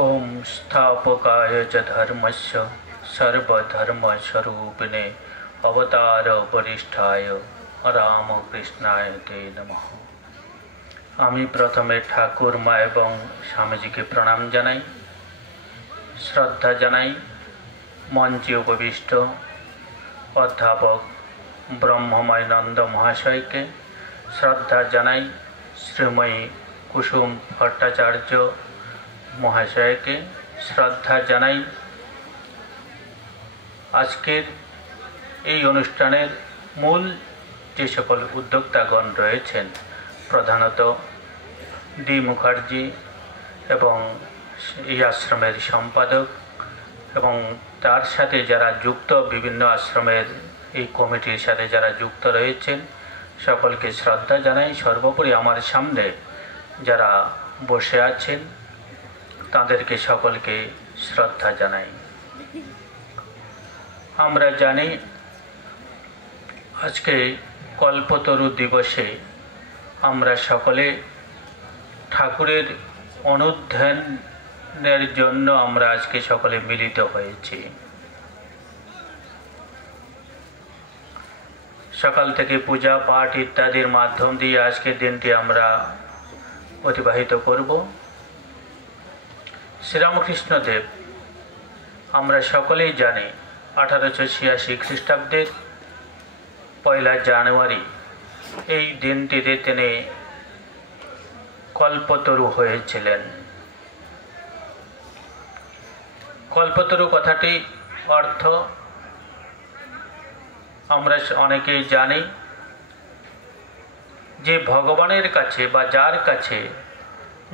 ओम स्थापकाय च धर्मस्य सर्वधर्मस्वरूपिणे अवतार वरिष्ठाय रामकृष्णाय ते नमः। आमी प्रथमे ठाकुर मा एवं स्वामीजी के प्रणाम जानाई, श्रद्धा जानाई मंचे उपविष्ट अध्यापक ब्रह्ममय नंद महाशय के, श्रद्धा जानाई श्रीमयी कुसुम भट्टाचार्य महाशय के, श्रद्धा जानाई आजकेर এই অনুষ্ঠানের মূল যে সকল উদ্যোক্তাগণ রয়েছেন, প্রধানত ডি মুখার্জি এবং এই আশ্রমের সম্পাদক এবং তার সাথে যারা যুক্ত বিভিন্ন আশ্রমের এই কমিটির সাথে যারা যুক্ত রয়েছেন সকলকে শ্রদ্ধা জানাই। সর্বোপরি আমার সামনে যারা বসে আছেন তাদেরকে সকলকে শ্রদ্ধা জানাই। আমরা জানি আজকে কল্পতরু দিবসে আমরা সকলে ঠাকুরের অনুধ্যানের জন্য আমরা আজকে সকলে মিলিত হয়েছি। সকাল থেকে পূজা পাঠ ইত্যাদির মাধ্যম দিয়ে আজকের দিনটি আমরা অতিবাহিত করব। শ্রীরামকৃষ্ণ দেব আমরা সকলেই জানি 1886 খ্রিস্টাব্দের 1 জানুয়ারি এই দিনটিতে তিনি কল্পতরু হয়েছিলেন। কল্পতরু কথাটি অর্থ আমরা অনেকেই জানি যে ভগবানের কাছে বা যার কাছে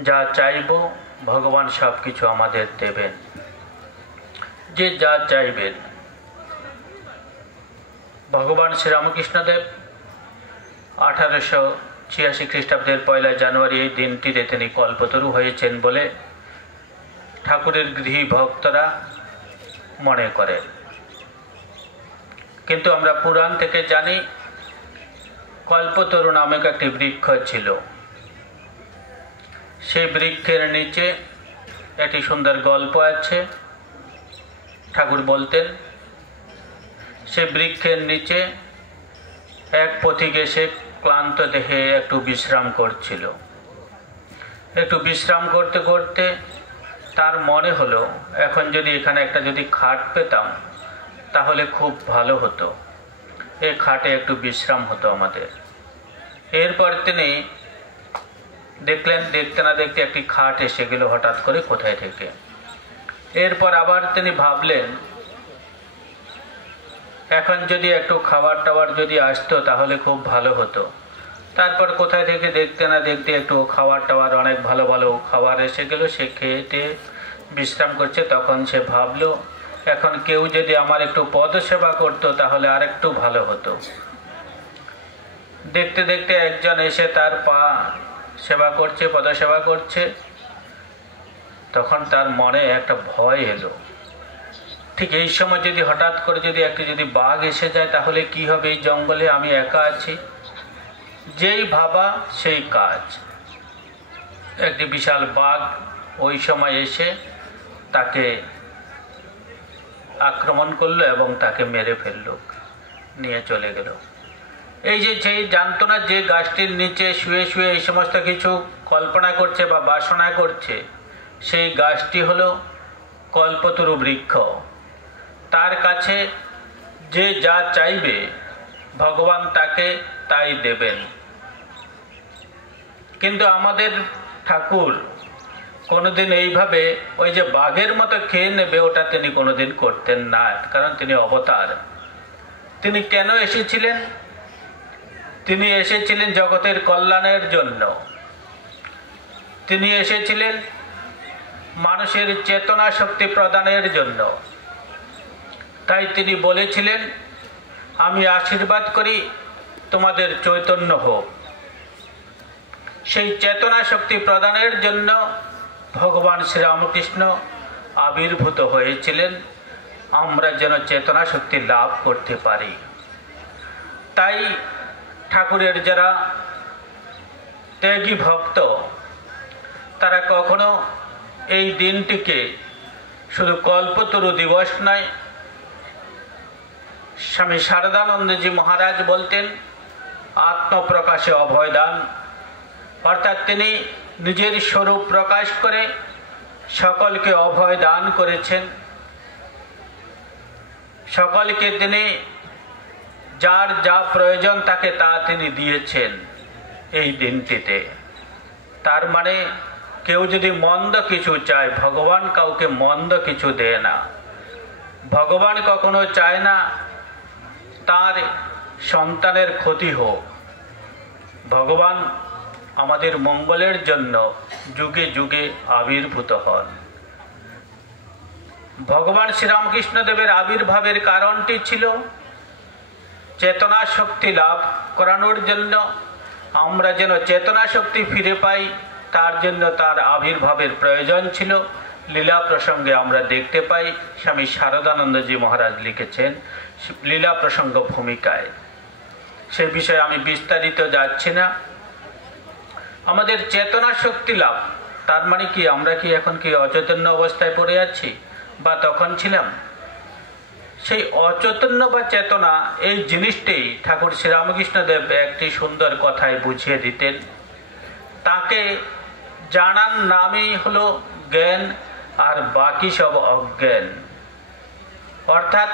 যা চাইব ভগবান সব কিছু আমাদের দেবেন। যে যা চাইবেন ভগবান শ্রীরামকৃষ্ণদেব 1886 খ্রিস্টাব্দের 1 জানুয়ারি এই দিনটিতে তিনি কল্পতরু হয়েছেন বলে ঠাকুরের গৃহী ভক্তরা মনে করেন। কিন্তু আমরা পুরাণ থেকে জানি কল্পতরু নামক একটি বৃক্ষ ছিল। সেই বৃক্ষের নিচে একটি সুন্দর গল্প আছে। ঠাকুর বলতেন সে বৃক্ষের নিচে এক পথিক এসে ক্লান্ত দেহে একটু বিশ্রাম করছিল। একটু বিশ্রাম করতে করতে তার মনে হলো এখন যদি এখানে একটা যদি খাট পেতাম তাহলে খুব ভালো হতো, এই খাটে একটু বিশ্রাম হতো আমাদের। এরপর তিনি দেখলেন দেখতে না দেখতে একটি খাট এসে গেল হঠাৎ করে কোথায় থেকে। এরপর আবার তিনি ভাবলেন এখন যদি একটু খাবার টাবার যদি আসতো তাহলে খুব ভালো হতো। তারপর কোথায় থেকে দেখতে না দেখতে একটু খাবার টাবার অনেক ভালো ভালো খাবার এসে গেল। সে খেয়ে বিশ্রাম করছে। তখন সে ভাবলো এখন কেউ যদি আমার একটু পদসেবা করতো তাহলে আর একটু ভালো হতো। দেখতে দেখতে একজন এসে তার পা সেবা করছে, পদসেবা করছে। তখন তার মনে একটা ভয় এলো, ঠিক এই সময় যদি হঠাৎ করে যদি বাঘ এসে যায় তাহলে কি হবে এই জঙ্গলে, আমি একা আছি। যেই ভাবা সেই কাজ। একটি বিশাল বাঘ ওই সময় এসে তাকে আক্রমণ করলো এবং তাকে মেরে ফেললো, নিয়ে চলে গেল। এই যে সেই জানতো না যে গাছটির নিচে শুয়ে শুয়ে এই সমস্ত কিছু কল্পনা করছে বা বাসনা করছে, সেই গাছটি হলো কল্পতরু বৃক্ষ। তার কাছে যে যা চাইবে ভগবান তাকে তাই দেবেন। কিন্তু আমাদের ঠাকুর কোনোদিন এইভাবে ওই যে বাঘের মতো খেয়ে নেবে ওটা তিনি কোনোদিন করতেন না, কারণ তিনি অবতার। তিনি কেন এসেছিলেন? তিনি এসেছিলেন জগতের কল্যাণের জন্য। তিনি এসেছিলেন মানুষের চেতনা শক্তি প্রদানের জন্য। তাই তিনি বলেছিলেন আমি আশীর্বাদ করি তোমাদের চৈতন্য হোক। সেই চেতনা শক্তি প্রদানের জন্য ভগবান শ্রীরামকৃষ্ণ আবির্ভূত হয়েছিলেন, আমরা যেন চেতনা শক্তি লাভ করতে পারি। তাই ঠাকুরের যারা ত্যাগী ভক্ত তারা কখনো এই দিনটিকে শুধু কল্পতরু দিবস নয়, স্বামী শারদানন্দজি মহারাজ বলতেন আত্মপ্রকাশে অভয়দান, অর্থাৎ তিনি নিজের স্বরূপ প্রকাশ করে সকলকে অভয় দান করেছেন। সকলকে তিনি যার যা প্রয়োজন তাকে তা তিনি দিয়েছেন এই দিনটিতে। তার মানে কেউ যদি মন্দ কিছু চায়, ভগবান কাউকে মন্দ কিছু দেয় না। ভগবান কখনো চায় না তার সন্তানের ক্ষতি হোক। ভগবান আমাদের মঙ্গলের জন্য যুগে যুগে আবির্ভূত হন। ভগবান শ্রীরামকৃষ্ণদেবের আবির্ভাবের কারণটি ছিল চেতনা শক্তি লাভ করানোর জন্য। আমরা যেন চেতনা শক্তি ফিরে পাই, তার জন্য তার আবির্ভাবের প্রয়োজন ছিল। লীলা প্রসঙ্গে আমরা দেখতে পাই স্বামী শারদানন্দজি মহারাজ লিখেছেন লীলা প্রসঙ্গ ভূমিকায়। সে বিষয়ে আমি বিস্তারিত যাচ্ছি না। আমাদের চেতনা শক্তি লাভ, তার মানে কি আমরা কি এখন কি অচৈতন্য অবস্থায় পড়ে আছি বা তখন ছিলাম? সেই অচৈতন্য বা চেতনা এই জিনিসটাই ঠাকুর শ্রীরামকৃষ্ণদেব একটি সুন্দর কথায় বুঝিয়ে দিতেন। তাকে জানার নামই হলো জ্ঞান, আর বাকি সব অজ্ঞান। অর্থাৎ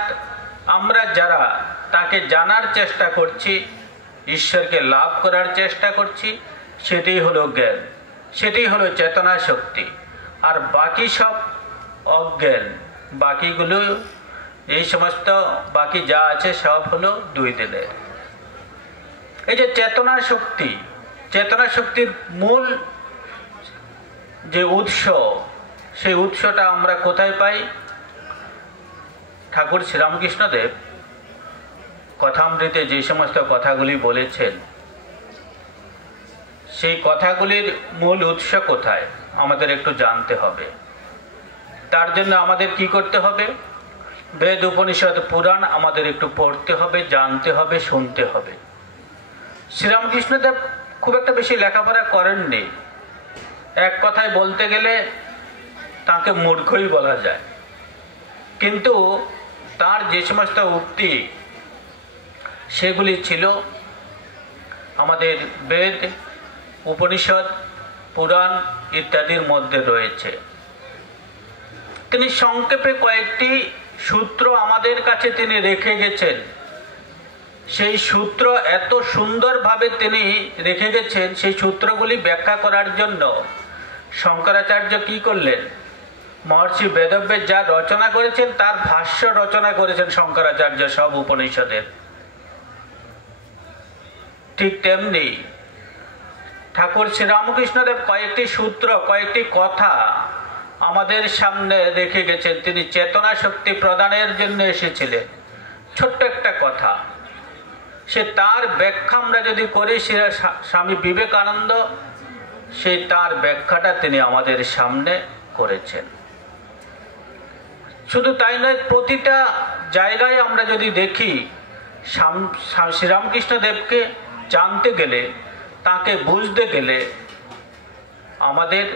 আমরা যারা তাকে জানার চেষ্টা করছি, ঈশ্বরকে লাভ করার চেষ্টা করছি, সেটাই হলো জ্ঞান, সেটাই হলো চেতনা শক্তি। আর বাকি সব অজ্ঞান, বাকিগুলো এই সমস্ত বাকি যা আছে সব হলো দুই দিনের। এই যে চেতনা শক্তি, চেতনা শক্তির মূল যে উৎস, সেই উৎসটা আমরা কোথায় পাই? ঠাকুর শ্রীরামকৃষ্ণদেব কথামৃতে যে সমস্ত কথাগুলি বলেছেন, সেই কথাগুলির মূল উৎস কোথায় আমাদের একটু জানতে হবে। তার জন্য আমাদের কি করতে হবে? বেদ উপনিষদ পুরাণ আমাদের একটু পড়তে হবে, জানতে হবে, শুনতে হবে। শ্রীরামকৃষ্ণদেব খুব একটা বেশি লেখাপড়া করেননি। এক কথায় বলতে গেলে তাকে মূর্খই বলা যায়। কিন্তু তার যে সমস্ত উক্তি সেগুলি ছিল আমাদের বেদ, উপনিষদ, পুরাণ ইত্যাদির মধ্যে রয়েছে। তিনি সংক্ষেপে কয়েকটি সূত্র আমাদের কাছে তিনি রেখে গেছেন। সেই সূত্র এত সুন্দরভাবে তিনি রেখে গেছেন, সেই সূত্রগুলি ব্যাখ্যা করার জন্য শঙ্করাচার্য কি করলেন? মহর্ষি বেদব্যাস যা রচনা করেছেন তার ভাষ্য রচনা করেছেন শঙ্করাচার্য সব উপনিষদের। ঠিক তেমনি ঠাকুর শ্রীরামকৃষ্ণদেব কয়েকটি সূত্র, কয়েকটি কথা আমাদের সামনে রেখে গেছেন। তিনি চেতনা শক্তি প্রদানের জন্য এসেছিলেন। ছোট্ট একটা কথা, সে তার ব্যাখ্যা আমরা যদি করি, স্বামী বিবেকানন্দ সেই তার ব্যাখ্যাটা তিনি আমাদের সামনে করেছেন। শুধু তাই নয়, প্রতিটা জায়গায় আমরা যদি দেখি শ্রীরামকৃষ্ণদেবকে জানতে গেলে, তাকে বুঝতে গেলে আমাদের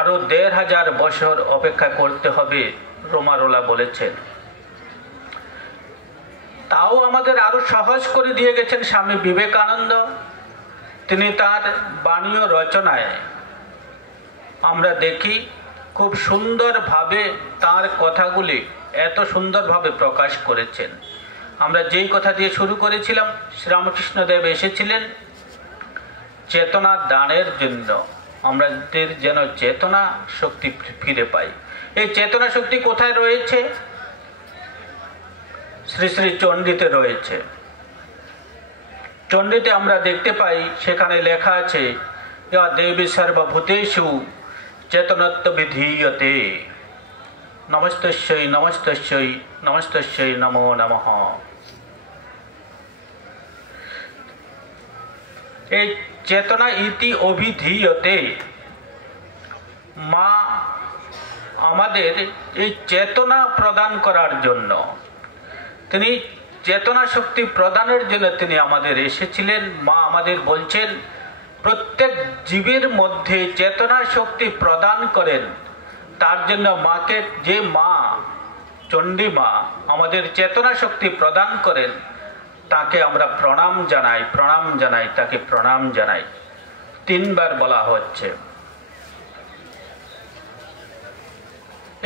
আরো ১৫০০ বছর অপেক্ষা করতে হবে, রোমারোলা বলেছেন। তাও আমাদের আরো সহজ করে দিয়ে গেছেন স্বামী বিবেকানন্দ। তিনি তার বাণী ও রচনায় আমরা দেখি খুব সুন্দরভাবে তার কথাগুলি এত সুন্দরভাবে প্রকাশ করেছেন। আমরা যেই কথা দিয়ে শুরু করেছিলাম, শ্রীরামকৃষ্ণদেব এসেছিলেন চেতনা দানের জন্য, আমাদের যেন চেতনা শক্তি ফিরে পাই। এই চেতনা শক্তি কোথায় রয়েছে? শ্রী শ্রী চণ্ডীতে রয়েছে। চণ্ডীতে আমরা দেখতে পাই, সেখানে লেখা আছে ইয়া দেবী সর্বভূতেষু চেতনত্ব বিধীয়তে, নমস্তস্যৈ নমস্তস্যৈ নমস্তস্যৈ নমো নমঃ। এই চেতনা ইতি অভিধীয়তে, মা আমাদের এই চেতনা প্রদান করার জন্য, তিনি চেতনা শক্তি প্রদানের জন্য তিনি আমাদের এসেছিলেন। মা আমাদের বলছেন প্রত্যেক জীবের মধ্যে চেতনা শক্তি প্রদান করেন, তার জন্য মাকে, যে মা চণ্ডী মা আমাদের চেতনা শক্তি প্রদান করেন, তাকে আমরা প্রণাম জানাই, তাকে প্রণাম জানাই। 3 বার বলা হচ্ছে।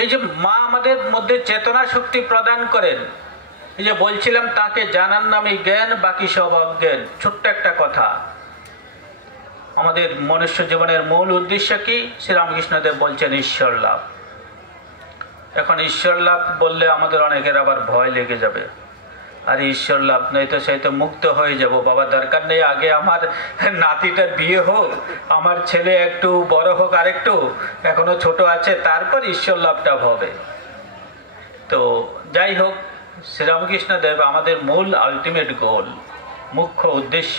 এই যে মা আমাদের মধ্যে চেতনা শক্তি প্রদান করেন, এই যে বলছিলাম তাকে জানার নামে জ্ঞান, বাকি সব অজ্ঞান। ছোট্ট একটা কথা, আমাদের মনুষ্য জীবনের মূল উদ্দেশ্য কি? শ্রীরামকৃষ্ণদেব বলছেন ঈশ্বর লাভ। এখন ঈশ্বর লাভ বললে আমাদের অনেকের আবার ভয় লেগে যাবে, আরে ঈশ্বর লাভ নেই তো সেই তো মুক্ত হয়ে যাব বাবা, দরকার নেই, আগে আমার নাতিটা বিয়ে হোক, আমার ছেলে একটু বড় হোক, আরেকটু এখনো ছোট আছে, তারপর ঈশ্বর লাভটা হবে। তো যাই হোক, শ্রীরামকৃষ্ণদেব আমাদের মূল আলটিমেট গোল, মুখ্য উদ্দেশ্য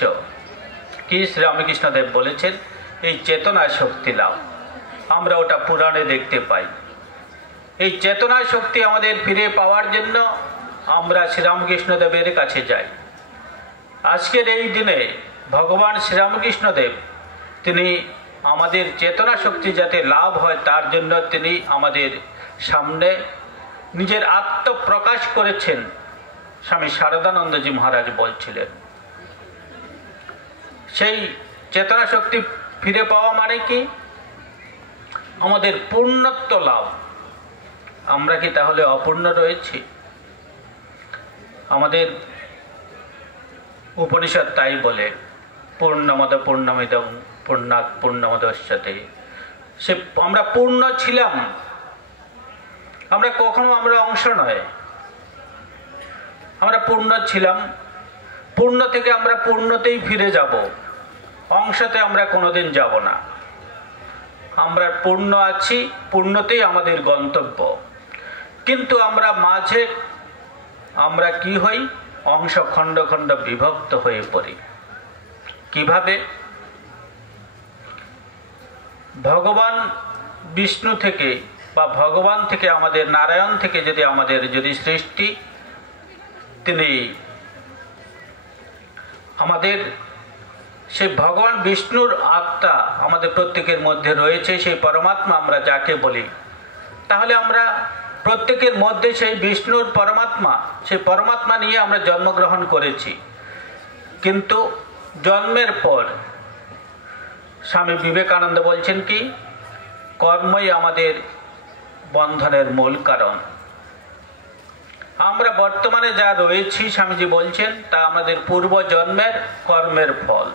কি শ্রীরামকৃষ্ণদেব বলেছেন? এই চেতনা শক্তি লাভ। আমরা ওটা পুরাণে দেখতে পাই। এই চেতনা শক্তি আমাদের ফিরে পাওয়ার জন্য আমরা শ্রীরামকৃষ্ণদেবের কাছে যাই। আজকের এই দিনে ভগবান শ্রীরামকৃষ্ণদেব তিনি আমাদের চেতনা শক্তি যাতে লাভ হয় তার জন্য তিনি আমাদের সামনে নিজের আত্মপ্রকাশ করেছেন। স্বামী শারদানন্দজি মহারাজ বলছিলেন, সেই চেতনা শক্তি ফিরে পাওয়া মানে কি? আমাদের পূর্ণত্ব লাভ। আমরা কি তাহলে অপূর্ণ রয়েছি? আমাদের উপনিষদ তাই বলে, পূর্ণমদ পূর্ণমিদং পূর্ণাৎ পূর্ণমদস্যতে। সে আমরা পূর্ণ ছিলাম, আমরা কখনো আমরা অংশ নয়, আমরা পূর্ণ ছিলাম। পূর্ণ থেকে আমরা পূর্ণতেই ফিরে যাব, অংশতে আমরা কোনোদিন যাব না। আমরা পূর্ণ আছি, পূর্ণতেই আমাদের গন্তব্য। কিন্তু আমরা মাঝে আমরা কি হই? অংশ খণ্ড খণ্ড বিভক্ত হয়ে পড়ি। কিভাবে? ভগবান বিষ্ণু থেকে বা ভগবান থেকে, আমাদের নারায়ণ থেকে যদি সৃষ্টি, তিনি আমাদের সেই ভগবান বিষ্ণুর আত্মা আমাদের প্রত্যেকের মধ্যে রয়েছে, সেই পরমাত্মা আমরা যাকে বলি, তাহলে আমরা প্রত্যেকের মধ্যে সেই বিষ্ণুর পরমাত্মা, সেই পরমাত্মা নিয়ে আমরা জন্মগ্রহণ করেছি। কিন্তু জন্মের পর স্বামী বিবেকানন্দ বলছেন কি? কর্মই আমাদের বন্ধনের মূল কারণ। আমরা বর্তমানে যা রয়েছি, স্বামীজি বলছেন, তা আমাদের পূর্ব জন্মের কর্মের ফল।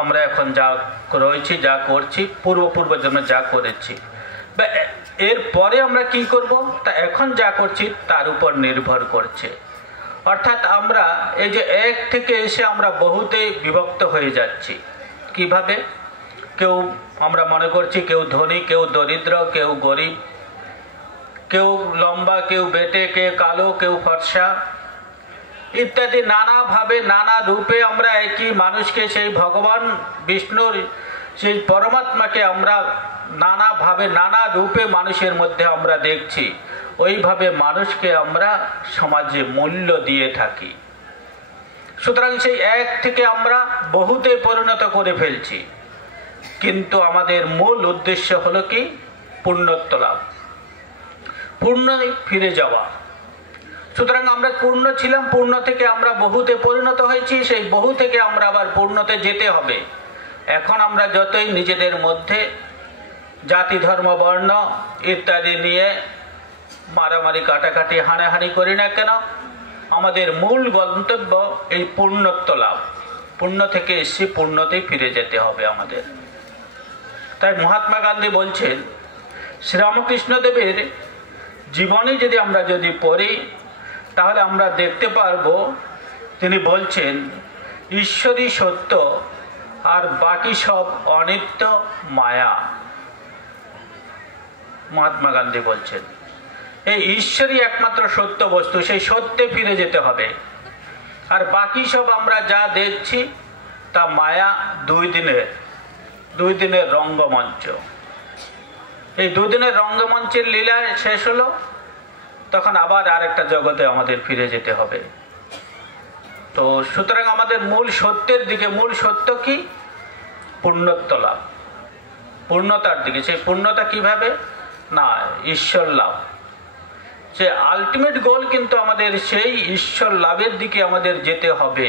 আমরা এখন যা রয়েছি, যা করছি, পূর্ব জন্মে যা করেছি, বা এরপরে আমরা কি করব তা এখন যা করছি তার উপর নির্ভর করছে। অর্থাৎ আমরা এই যে এক থেকে এসে আমরা বহুতে বিভক্ত হয়ে যাচ্ছি। কিভাবে? কেউ আমরা মনে করছি কেউ ধনী, কেউ দরিদ্র, কেউ গরিব, কেউ লম্বা, কেউ বেটে, কেউ কালো, কেউ ফর্সা, ইত্যাদি নানাভাবে নানা রূপে আমরা একই মানুষকে, সেই ভগবান বিষ্ণুর সেই পরমাত্মাকে আমরা নানাভাবে নানা রূপে মানুষের মধ্যে আমরা দেখছি। ওইভাবে মানুষকে আমরা সমাজে মূল্য দিয়ে থাকি। সুতরাং সেই এক থেকে আমরা বহুতে পরিণত করে ফেলছি। কিন্তু আমাদের মূল উদ্দেশ্য হলো কি? পূর্ণত্ব লাভ, পূর্ণ ফিরে যাওয়া। সুতরাং আমরা পূর্ণ ছিলাম, পূর্ণ থেকে আমরা বহুতে পরিণত হয়েছি, সেই বহু থেকে আমরা আবার পূর্ণতে যেতে হবে। এখন আমরা যতই নিজেদের মধ্যে জাতি, ধর্ম, বর্ণ ইত্যাদি নিয়ে মারামারি, কাটাকাটি, হানাহানি করি না কেন, আমাদের মূল গন্তব্য এই পূর্ণত্ব লাভ। পূর্ণ থেকে এসে পূর্ণতেই ফিরে যেতে হবে আমাদের। তাই মহাত্মা গান্ধী বলছেন, শ্রীরামকৃষ্ণদেবের জীবনী আমরা যদি পড়ি তাহলে আমরা দেখতে পারব, তিনি বলছেন ঈশ্বরই সত্য আর বাকি সব অনিত্য মায়া। মহাত্মা গান্ধী বলছেন এই ঈশ্বরই একমাত্র সত্য বস্তু, সেই সত্যে ফিরে যেতে হবে। আর বাকি সব আমরা যা দেখছি তা মায়া, দুই দিনের রঙ্গমঞ্চ। এই দুদিনের রঙ্গমঞ্চের লীলা শেষ হলো, তখন আবার আরেকটা জগতে আমাদের ফিরে যেতে হবে। তো সুতরাং আমাদের মূল সত্যের দিকে, মূল সত্য কি? পূর্ণত্ব লাভ, পূর্ণতার দিকে। সেই পূর্ণতা কিভাবে? না, ঈশ্বর লাভ। সে আলটিমেট গোল কিন্তু আমাদের সেই ঈশ্বর লাভের দিকে আমাদের যেতে হবে।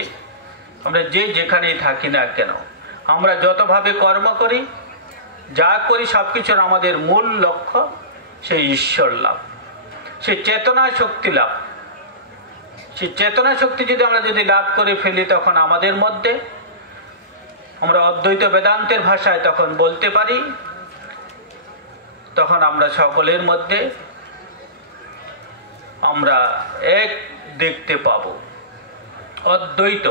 আমরা যেখানেই থাকি না কেন, আমরা যতভাবে কর্ম করি, যা করি, সব কিছুর আমাদের মূল লক্ষ্য সেই ঈশ্বর লাভ, সেই চেতনা শক্তি লাভ। সেই চেতনা শক্তি আমরা যদি লাভ করে ফেলি, তখন আমাদের মধ্যে, আমরা অদ্বৈত বেদান্তের ভাষায় তখন বলতে পারি, তখন আমরা সকলের মধ্যে আমরা এক দেখতে পাবো। অদ্বৈত,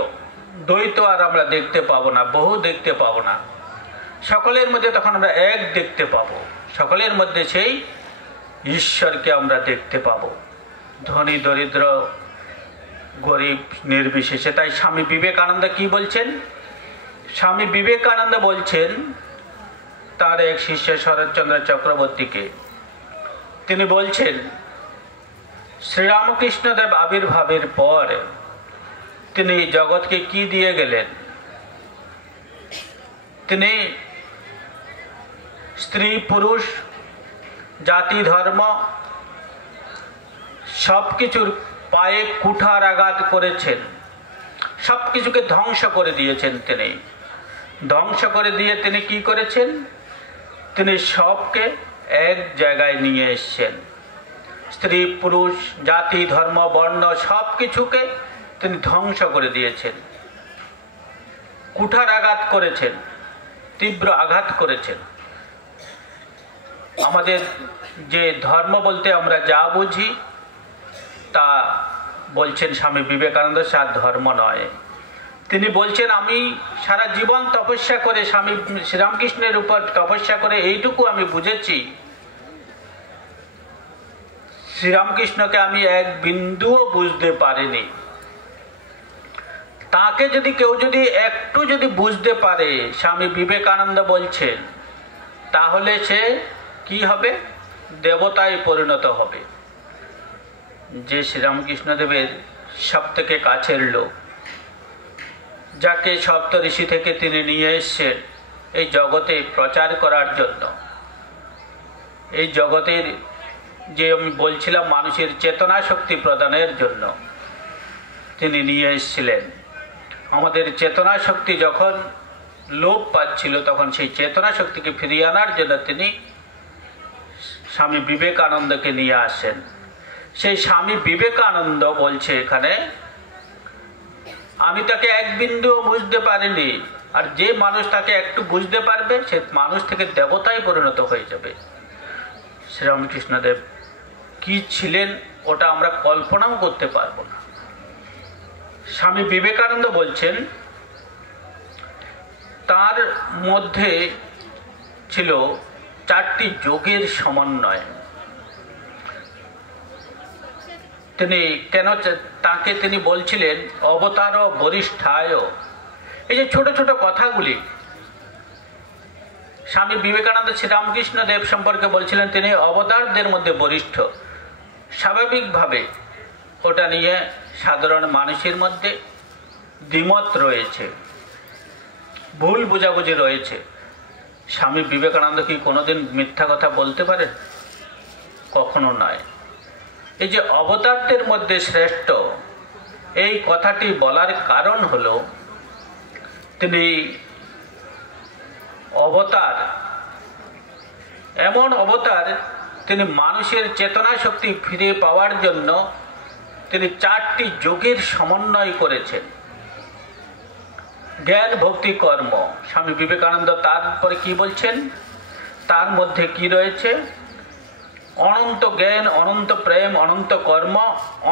দ্বৈত আর আমরা দেখতে পাবো না, বহু দেখতে পাবো না। সকলের মধ্যে তখন আমরা এক দেখতে পাবো। সকলের মধ্যে সেই ঈশ্বরকে আমরা দেখতে পাবো, ধনী দরিদ্র গরিব নির্বিশেষে। তাই স্বামী বিবেকানন্দ কি বলছেন? স্বামী বিবেকানন্দ বলছেন তার এক শিষ্য শরৎচন্দ্র চক্রবর্তীকে, তিনি বলছেন শ্রীরামকৃষ্ণদেব আবির্ভাবের পর তিনি জগৎকে কি দিয়ে গেলেন? তিনি স্ত্রী পুরুষ জাতি ধর্ম সব কিছুর পায়ে কুঠার আঘাত করেছেন, সব কিছুকে ধ্বংস করে দিয়েছেন। তিনি ধ্বংস করে দিয়ে তিনি কি করেছেন? তিনি সবকে এক জায়গায় নিয়ে এসছেন। স্ত্রী পুরুষ জাতি ধর্ম বর্ণ সব কিছুকে তিনি ধ্বংস করে দিয়েছেন, কুঠার আঘাত করেছেন, তীব্র আঘাত করেছেন। আমাদের যে ধর্ম বলতে আমরা যা বুঝি তা বলছেন স্বামী বিবেকানন্দ, সার ধর্ম নয়। তিনি বলছেন আমি সারা জীবন তপস্যা করে, স্বামী শ্রীরামকৃষ্ণের উপর তপস্যা করে এইটুকু আমি বুঝেছি, শ্রীরামকৃষ্ণকে আমি এক বিন্দুও বুঝতে পারিনি। তাকে যদি কেউ যদি একটু যদি বুঝতে পারে, স্বামী বিবেকানন্দ বলছেন, তাহলে সে কি হবে? দেবতায় পরিণত হবে। যে শ্রীরামকৃষ্ণদেবের সব থেকে কাছের লোক, যাকে সপ্ত ঋষি থেকে তিনি নিয়ে এসছেন এই জগতে প্রচার করার জন্য, এই জগতের যে আমি বলছিলাম মানুষের চেতনা শক্তি প্রদানের জন্য তিনি নিয়ে এসেছিলেন। আমাদের চেতনা শক্তি যখন লোপ পাচ্ছিল, তখন সেই চেতনা শক্তিকে ফিরিয়ে আনার জন্য তিনি স্বামী বিবেকানন্দকে নিয়ে আসেন। সেই স্বামী বিবেকানন্দ বলছে এখানে, আমি তাকে এক বিন্দুও বুঝতে পারিনি। আর যে মানুষ তাকে একটু বুঝতে পারবে, সে মানুষ থেকে দেবতায় পরিণত হয়ে যাবে। শ্রীরামকৃষ্ণদেব কি ছিলেন ওটা আমরা কল্পনাও করতে পারবো না। স্বামী বিবেকানন্দ বলছেন তার মধ্যে ছিল 4টি যোগের সমন্বয়। তিনি কেন তাকে তিনি বলছিলেন অবতার বরিষ্ঠায়। এই যে ছোট ছোট কথাগুলি স্বামী বিবেকানন্দ শ্রীরামকৃষ্ণ দেব সম্পর্কে বলছিলেন তিনি অবতারদের মধ্যে বরিষ্ঠ। স্বাভাবিকভাবে ওটা নিয়ে সাধারণ মানুষের মধ্যে দ্বিমত রয়েছে, ভুল বোঝাবুঝি রয়েছে। স্বামী বিবেকানন্দ কি কোনোদিন মিথ্যা কথা বলতে পারেন? কখনো নয়। এই যে অবতারদের মধ্যে শ্রেষ্ঠ, এই কথাটি বলার কারণ হলো তিনি অবতার, এমন অবতার তিনি মানুষের চেতনা শক্তি ফিরে পাওয়ার জন্য তিনি 4টি যোগের সমন্বয় করেছেন। জ্ঞান ভক্তি কর্ম। স্বামী বিবেকানন্দ তারপরে কি বলছেন? তার মধ্যে কি রয়েছে? অনন্ত জ্ঞান, অনন্ত প্রেম, অনন্ত কর্ম,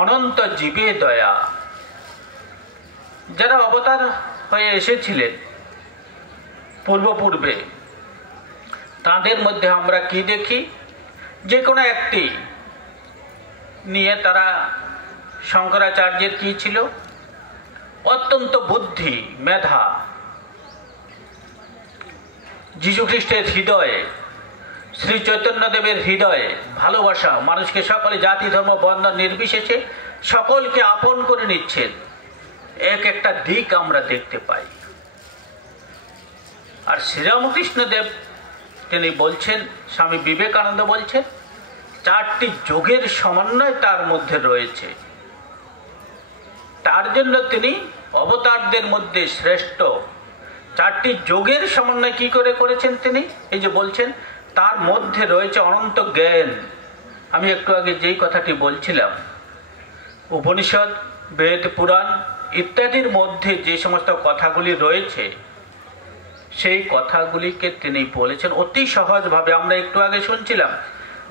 অনন্ত জীবে দয়া। যারা অবতার হয়ে এসেছিলেন পূর্বে, তাদের মধ্যে আমরা কি দেখি? যে কোনো একটি নিয়ে তারা, শঙ্করাচার্যের কি ছিল? অত্যন্ত বুদ্ধি মেধা। যীশুখ্রিস্টের হৃদয়ে, শ্রী চৈতন্যদেবের হৃদয়ে ভালোবাসা, মানুষকে সকলে জাতি ধর্ম বর্ণ নির্বিশেষে সকলকে আপন করে নিচ্ছেন, এক একটা দিক আমরা দেখতে পাই। আর শ্রীরামকৃষ্ণদেব তিনি বলছেন, স্বামী বিবেকানন্দ বলছেন, 4টি যোগের সমন্বয় তার মধ্যে রয়েছে। তার জন্য তিনি অবতারদের মধ্যে শ্রেষ্ঠ। 4টি যোগের সমন্বয় কি করে করেছেন তিনি? এই যে বলছেন তার মধ্যে রয়েছে অনন্ত জ্ঞান। আমি একটু আগে যেই কথাটি বলছিলাম, উপনিষদ, বেদ, পুরাণ ইত্যাদির মধ্যে যে সমস্ত কথাগুলি রয়েছে, সেই কথাগুলিকে তিনি বলেছেন অতি সহজভাবে। আমরা একটু আগে শুনছিলাম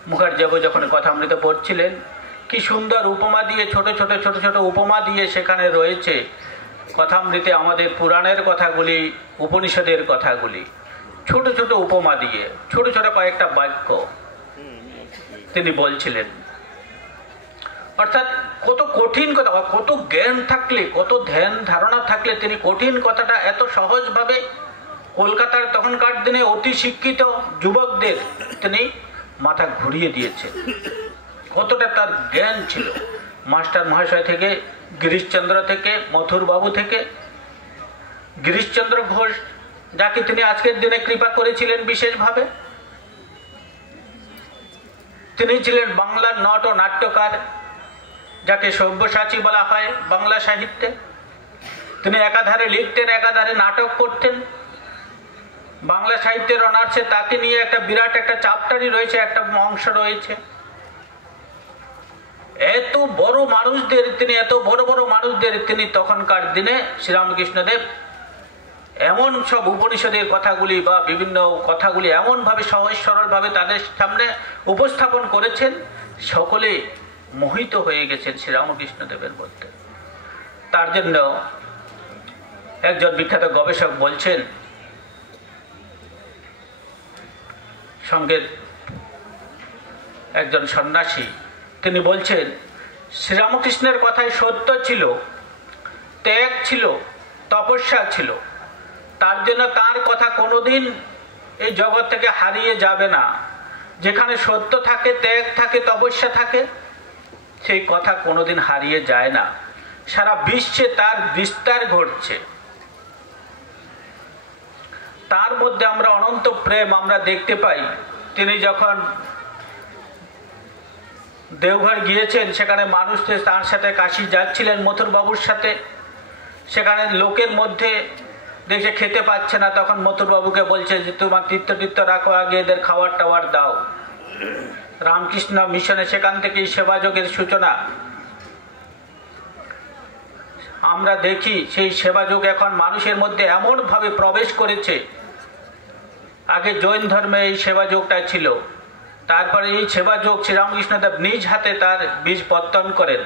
মুখার্জীবাবু যখন কথামৃত পড়ছিলেন, কি সুন্দর উপমা দিয়ে, ছোট ছোট উপমা দিয়ে সেখানে রয়েছে কথামৃতে আমাদের পুরাণের কথাগুলি, উপনিষদের কথাগুলি ছোট ছোট উপমা দিয়ে, ছোট ছোট কয়েকটা বাক্য তিনি বলছিলেন। অর্থাৎ কত কঠিন কথা, কত জ্ঞান থাকলে, কত ধ্যান ধারণা থাকলে তিনি কঠিন কথাটা এত সহজভাবে কলকাতার তখনকার দিনে অতি শিক্ষিত যুবকদের তিনি মাথা ঘুরিয়ে দিয়েছেন। কতটা তার জ্ঞান ছিল, মাস্টার মহাশয় থেকে, গিরিশচন্দ্র থেকে, মথুরবাবু থেকে, গিরিশচন্দ্র ঘোষ যাকে তিনি আজকের দিনে কৃপা করেছিলেন বিশেষভাবে। তিনি ছিলেন বাংলার নট ও নাট্যকার, যাকে সব্যসাচী বলা হয় বাংলা সাহিত্যে। তিনি একাধারে লিখতেন, একাধারে নাটক করতেন। বাংলা সাহিত্যের অনার্সে তাকে নিয়ে একটা বিরাট একটা চ্যাপ্টারই রয়েছে, একটা অংশ রয়েছে। এত বড় মানুষদের তিনি, এত বড় বড় মানুষদের তিনি তখনকার দিনে শ্রীরামকৃষ্ণদেব এমন সব উপনিষদের কথাগুলি বা বিভিন্ন কথাগুলি এমনভাবে সহজ সরলভাবে তাদের সামনে উপস্থাপন করেছেন, সকলে মোহিত হয়ে গেছেন শ্রীরামকৃষ্ণদেবের মধ্যে। তার জন্য একজন বিখ্যাত গবেষক বলছেন, সঙ্গের একজন সন্ন্যাসী, তিনি বলছেন শ্রীরামকৃষ্ণের কথায় সত্য ছিল, ত্যাগ ছিল, তপস্যা ছিল। তার জন্য তার কথা কোনোদিন এই জগৎ থেকে হারিয়ে যাবে না। যেখানে সত্য থাকে, ত্যাগ থাকে, তপস্যা থাকে, সেই কথা কোনোদিন হারিয়ে যায় না। সারা বিশ্বে তার বিস্তার ঘটছে। তার মধ্যে আমরা অনন্ত প্রেম আমরা দেখতে পাই। তিনি যখন দেওঘর গিয়েছেন, সেখানে মানুষদের তার সাথে কাশি যাচ্ছিলেন মথুরবাবুর সাথে, সেখানে লোকের মধ্যে দেখে খেতে পাচ্ছে না, তখন মথুরবাবুকে বলছে যে তোমার তীর্থ রাখো, আগে এদের খাবার টাওয়ার দাও। রামকৃষ্ণ মিশনে সেখান থেকেই সেবাযোগের সূচনা। আমরা দেখি সেই সেবাযোগ এখন মানুষের মধ্যে এমনভাবে প্রবেশ করেছে। আগে জৈন ধর্মে এই সেবাযোগটা ছিল, তারপরে এই সেবাযোগ শ্রীরামকৃষ্ণদেব নিজ হাতে তার বীজ পত্তন করেন।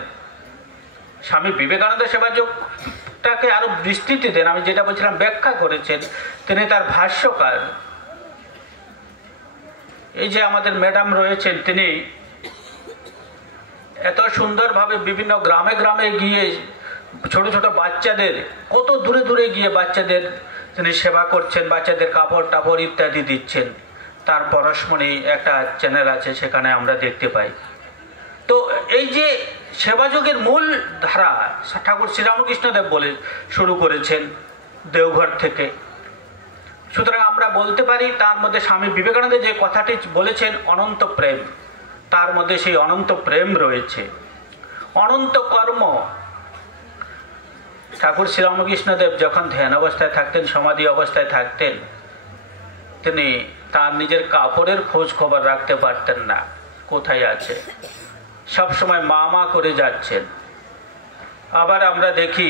স্বামী বিবেকানন্দ সেবাযোগটাকে আরো বিস্তৃতি দেন, আমি যেটা বলছিলাম ব্যাখ্যা করেছেন, তিনি তার ভাষ্যকার। এই যে আমাদের ম্যাডাম রয়েছেন, তিনি এত সুন্দরভাবে বিভিন্ন গ্রামে গ্রামে গিয়ে ছোট ছোট বাচ্চাদের, কত দূরে দূরে গিয়ে বাচ্চাদের তিনি সেবা করছেন, বাচ্চাদের কাপড় টাপড় ইত্যাদি দিচ্ছেন। তার পরশমণি একটা চ্যানেল আছে, সেখানে আমরা দেখতে পাই। তো এই যে সেবাযোগের মূল ধারা ঠাকুর শ্রীরামকৃষ্ণদেব বলে শুরু করেছেন দেওঘর থেকে। সুতরাং আমরা বলতে পারি তার মধ্যে স্বামী বিবেকানন্দ যে কথাটি বলেছেন অনন্ত প্রেম, তার মধ্যে সেই অনন্ত প্রেম রয়েছে। অনন্ত কর্ম। ঠাকুর শ্রীরামকৃষ্ণদেব যখন ধ্যান অবস্থায় থাকতেন, সমাধি অবস্থায় থাকতেন, তিনি তার নিজের কাপড়ের খোঁজ খবর রাখতে পারতেন না, কোথায় আছে। সব সময় মা মা করে যাচ্ছেন। আবার আমরা দেখি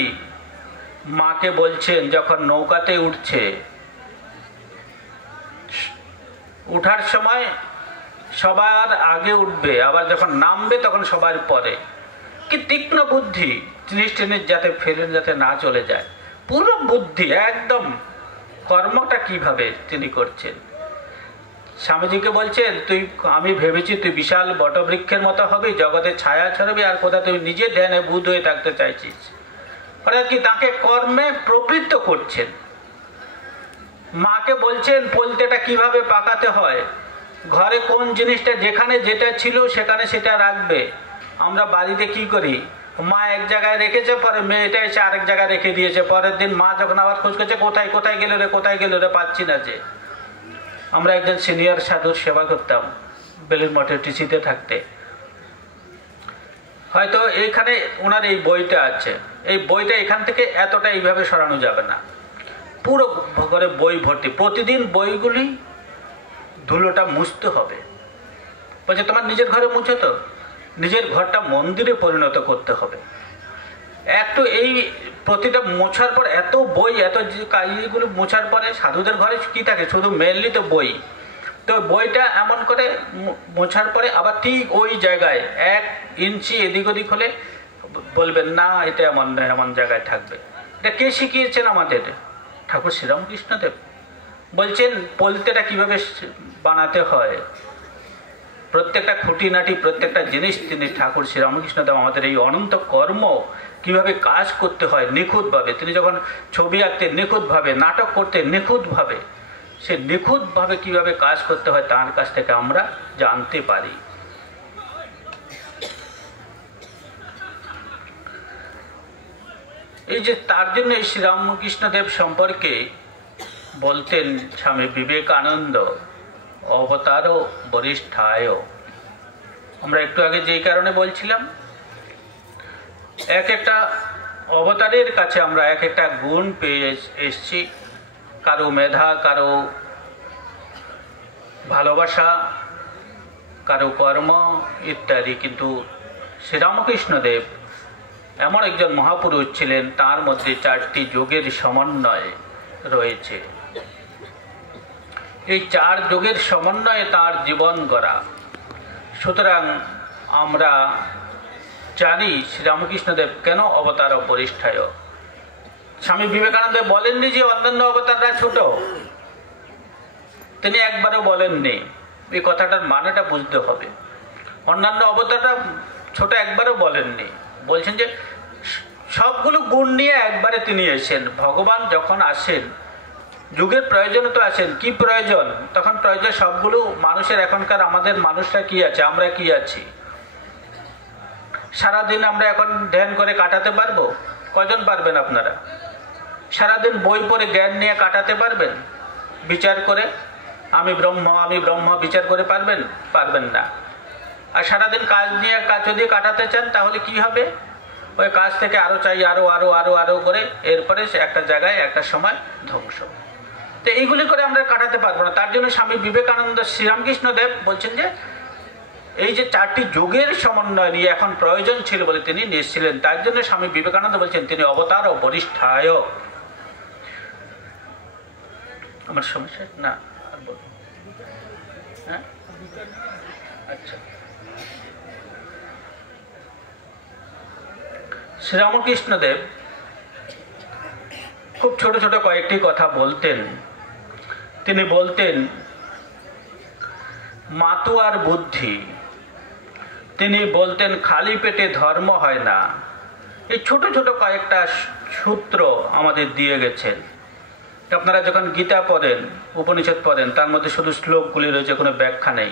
মাকে বলছেন যখন নৌকাতে উঠছে, উঠার সময় সবার আগে উঠবে, আবার যখন নামবে তখন সবার পরে। কি তীক্ষ্ণ বুদ্ধি, জিনিস টিনিস যাতে ফেলেন, যাতে না চলে যায়। পুরো বুদ্ধি একদম। কর্মটা কিভাবে তিনি করছেন। স্বামীজিকে বলছেন, আমি ভেবেছি তুই বিশাল বটবৃক্ষের মতো হবি, জগতে ছায়া ছড়াবি, আর কোথা তুই নিজে ধ্যানে বুধ হয়ে থাকতে চাইছিস। অর্থাৎ কি তাকে কর্মে প্রবৃত্ত করছেন। মাকে বলছেন পলতেটা কিভাবে পাকাতে হয়, ঘরে কোন জিনিসটা যেখানে যেটা ছিল সেখানে সেটা রাখবে। আমরা বাড়িতে কি করি, মা এক জায়গায় রেখেছে, পরে মেয়েটা এসে আরেক জায়গায় রেখে দিয়েছে। পরের দিন মা যখন আবার খোঁজ করছে, কোথায় কোথায় গেল রে, কোথায় গেল রে, পাচ্ছি না যে। আমরা একজন সিনিয়র সাধুর সেবা করতাম বেলুড় মঠের টিসিতে থাকতে। হয়তো এইখানে ওনার এই বইটা আছে, এই বইটা এখান থেকে এতটা এইভাবে সরানো যাবে না, পুরো ঘরে বই ভর্তি। প্রতিদিন বইগুলি ধুলোটা মুছতে হবে। বলছে তোমার নিজের ঘরে মুছো তো, নিজের ঘরটা মন্দিরে পরিণত করতে হবে। একটু এই প্রতিটা মোছার পর এত বই, এত ইয়েগুলো মোছার পরে সাধুদের ঘরে কি থাকে, শুধু মেনলি তো বই। তো বইটা এমন করে মোছার পরে আবার ঠিক ওই জায়গায় 1 ইঞ্চি এদিক ওদিক হলে বলবেন না এটা এমন নয়, এমন জায়গায় থাকবে। এটা কে শিখিয়েছেন আমাদের? ঠাকুর শ্রীরামকৃষ্ণদেব। বলছেন পলতেটা কিভাবে বানাতে হয়, প্রত্যেকটা খুঁটিনাটি প্রত্যেকটা জিনিস তিনি ঠাকুর শ্রীরামকৃষ্ণদেব আমাদের এই অনন্ত কর্ম কিভাবে কাজ করতে হয় নিখুঁতভাবে। তিনি যখন ছবি আঁকতেন নিখুঁতভাবে, নাটক করতেন নিখুঁতভাবে, সে নিখুঁতভাবে কিভাবে কাজ করতে হয় তার কাছ থেকে আমরা জানতে পারি। এই যে তার জন্য শ্রীরামকৃষ্ণদেব সম্পর্কে বলতেন স্বামী বিবেকানন্দ, অবতার বরিষ্ঠায়। আমরা একটু আগে যেই কারণে বলছিলাম, এক একটা অবতারের কাছে আমরা এক একটা গুণ পেয়ে এসছি, কারো মেধা, কারো ভালোবাসা, কারো কর্ম ইত্যাদি। কিন্তু শ্রীরামকৃষ্ণদেব এমন একজন মহাপুরুষ ছিলেন, তার মধ্যে 4টি যোগের সমন্বয় রয়েছে। এই 4 যোগের সমন্বয়ে তার জীবন গড়া। সুতরাং আমরা জানি শ্রীরামকৃষ্ণদেব কেন অবতার বরিষ্ঠায়। স্বামী বিবেকানন্দ বলেননি যে অন্যান্য অবতাররা ছোট, তিনি একবারও বলেননি। এই কথাটার মানেটা বুঝতে হবে। অন্যান্য অবতাররা ছোট একবারও বলেননি, বলছেন যে সবগুলো গুণ নিয়ে একবারে তিনি এসেন। ভগবান যখন আসেন যুগের প্রয়োজনে তো আসেন। কি প্রয়োজন? তখন প্রয়োজন সবগুলো মানুষের। এখনকার আমাদের মানুষরা কি আছে, আমরা কি আছি? সারাদিন আমরা এখন ধ্যান করে কাটাতে পারবো? কজন পারবেন আপনারা? সারাদিন বই পড়ে জ্ঞান নিয়ে কাটাতে পারবেন? বিচার করে আমি ব্রহ্ম আমি ব্রহ্ম বিচার করে পারবেন? পারবেন না। আর সারাদিন কাজ নিয়ে যদি কাটাতে চান তাহলে কি হবে? ওই কাজ থেকে আরো চাই, আরো আরো আরো আরো করে এরপরে একটা জায়গায় একটা সময় ধ্বংস। তো এইগুলি করে আমরা কাটাতে পারবো না। তার জন্য স্বামী বিবেকানন্দ শ্রীরামকৃষ্ণদেব বলছেন যে এই যে 4টি যোগের সমন্বয় নিয়ে এখন প্রয়োজন ছিল বলে তিনি নিয়েছিলেন। তার জন্য স্বামী বিবেকানন্দ বলছেন তিনি অবতার ও বরিষ্ঠায়। আমার সমস্যা না, হ্যাঁ আচ্ছা। শ্রীরামকৃষ্ণদেব খুব ছোট ছোট কয়েকটি কথা বলতেন। তিনি বলতেন মাতুয়ার বুদ্ধি। তিনি বলতেন খালি পেটে ধর্ম হয় না। এই ছোট ছোট কয়েকটা সূত্র আমাদের দিয়ে গেছেন। আপনারা যখন গীতা পড়েন, উপনিষদ পড়েন, তার মধ্যে শুধু শ্লোকগুলি রয়েছে, কোনো ব্যাখ্যা নেই।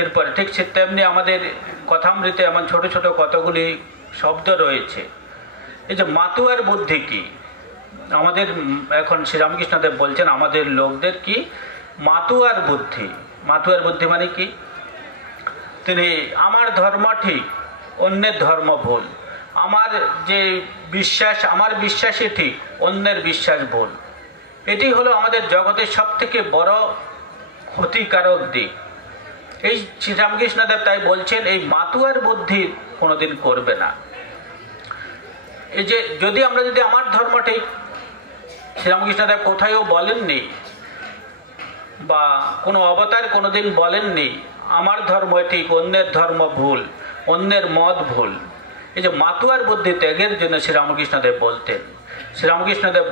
এরপরে ঠিক তেমনি আমাদের কথামৃতে এমন ছোট ছোট কতগুলি শব্দ রয়েছে। এই যে মাতুয়ার বুদ্ধি কি, আমাদের এখন শ্রীরামকৃষ্ণদেব বলছেন আমাদের লোকদের কি মাতুয়ার বুদ্ধি। মাতুয়ার বুদ্ধি মানে কি? তিনি আমার ধর্ম ঠিক, অন্যের ধর্ম ভুল। আমার যে বিশ্বাস, আমার বিশ্বাসই ঠিক, অন্যের বিশ্বাস ভুল। এটি হলো আমাদের জগতের সব থেকে বড় ক্ষতিকারক দিক। এই শ্রীরামকৃষ্ণদেব তাই বলছেন এই মাতুয়ার বুদ্ধি কোনোদিন করবে না। এই যে যদি আমরা যদি আমার ধর্ম ঠিক, শ্রীরামকৃষ্ণদেব কোথায়ও বলেননি বা কোনো অবতার কোনোদিন বলেননি আমার ধর্ম ঠিক, অন্যের ধর্ম ভুল, অন্যের মত ভুল। এই যে মাতুয়ার বুদ্ধি ত্যাগের জন্য শ্রীরামকৃষ্ণদেব বলতেন। শ্রীরামকৃষ্ণদেব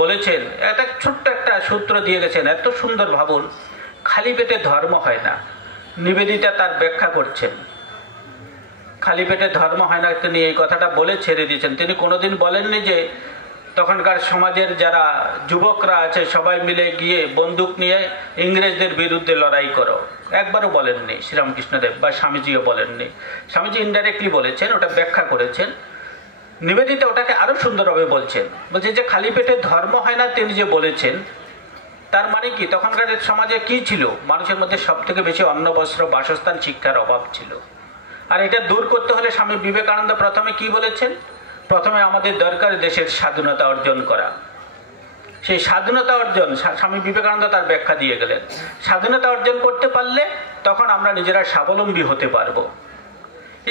বলেছেন একটা ছোট্ট একটা সূত্র দিয়ে গেছেন, এত সুন্দর ভাবুন। খালি পেটে ধর্ম হয় না। নিবেদিতা তার ব্যাখ্যা করছেন খালি পেটে ধর্ম হয় না। তিনি এই কথাটা বলে ছেড়ে দিয়েছেন। তিনি কোনোদিন বলেননি যে তখনকার সমাজের যারা যুবকরা আছে সবাই মিলে গিয়ে বন্দুক নিয়ে ইংরেজদের বিরুদ্ধে লড়াই করো, একবারও বলেননি শ্রীরামকৃষ্ণদেব, বা স্বামীজিও বলেননি। স্বামীজি ইনডাইরেক্টলি বলেছেন, ওটা ব্যাখ্যা করেছেন। নিবেদিতা ওটাকে আরও সুন্দরভাবে বলছেন, বলছেন যে খালি পেটে ধর্ম হয় না, তিনি যে বলেছেন তার মানে কি, তখনকার সমাজে কি ছিল, মানুষের মধ্যে সব থেকে বেশি অন্ন, বস্ত্র, বাসস্থান, শিক্ষার অভাব ছিল। আর এটা দূর করতে হলে স্বামী বিবেকানন্দ প্রথমে কি বলেছেন, প্রথমে আমাদের দরকার দেশের স্বাধীনতা অর্জন করা। সেই স্বাধীনতা অর্জন স্বামী বিবেকানন্দ তার ব্যাখ্যা দিয়ে গেলেন। স্বাধীনতা অর্জন করতে পারলে তখন আমরা নিজেরা স্বাবলম্বী হতে পারবো।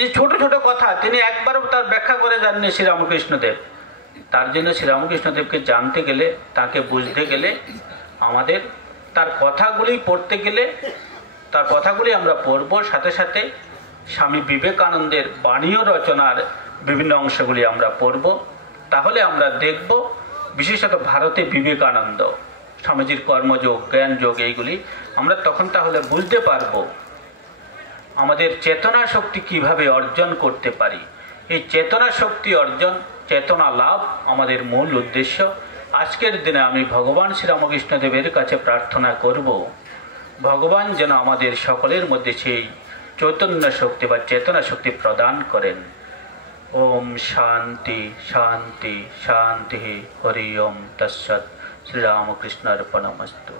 এই ছোট ছোট কথা তিনি একবারও তার ব্যাখ্যা করে যাননি শ্রীরামকৃষ্ণদেব। তার জন্য শ্রীরামকৃষ্ণদেবকে জানতে গেলে, তাকে বুঝতে গেলে আমাদের তার কথাগুলি পড়তে গেলে, তার কথাগুলি আমরা পড়ব, সাথে সাথে স্বামী বিবেকানন্দের বাণীয় রচনার বিভিন্ন অংশগুলি আমরা পড়ব। তাহলে আমরা দেখব, বিশেষত ভারতে বিবেকানন্দ, স্বামীজির কর্মযোগ, জ্ঞানযোগ, এইগুলি আমরা তখন তাহলে বুঝতে পারব আমাদের চেতনা শক্তি কিভাবে অর্জন করতে পারি। এই চেতনা শক্তি অর্জন, চেতনা লাভ আমাদের মূল উদ্দেশ্য। আজকের দিনে আমি ভগবান শ্রীরামকৃষ্ণদেবের কাছে প্রার্থনা করব, ভগবান যেন আমাদের সকলের মধ্যে সেই চৈতন্য শক্তি বা চেতনা শক্তি প্রদান করেন। ওম শান্তি শান্তি শান্তি, হরি ওম তৎসৎ। শ্রীরামকৃষ্ণার্পণমস্তু।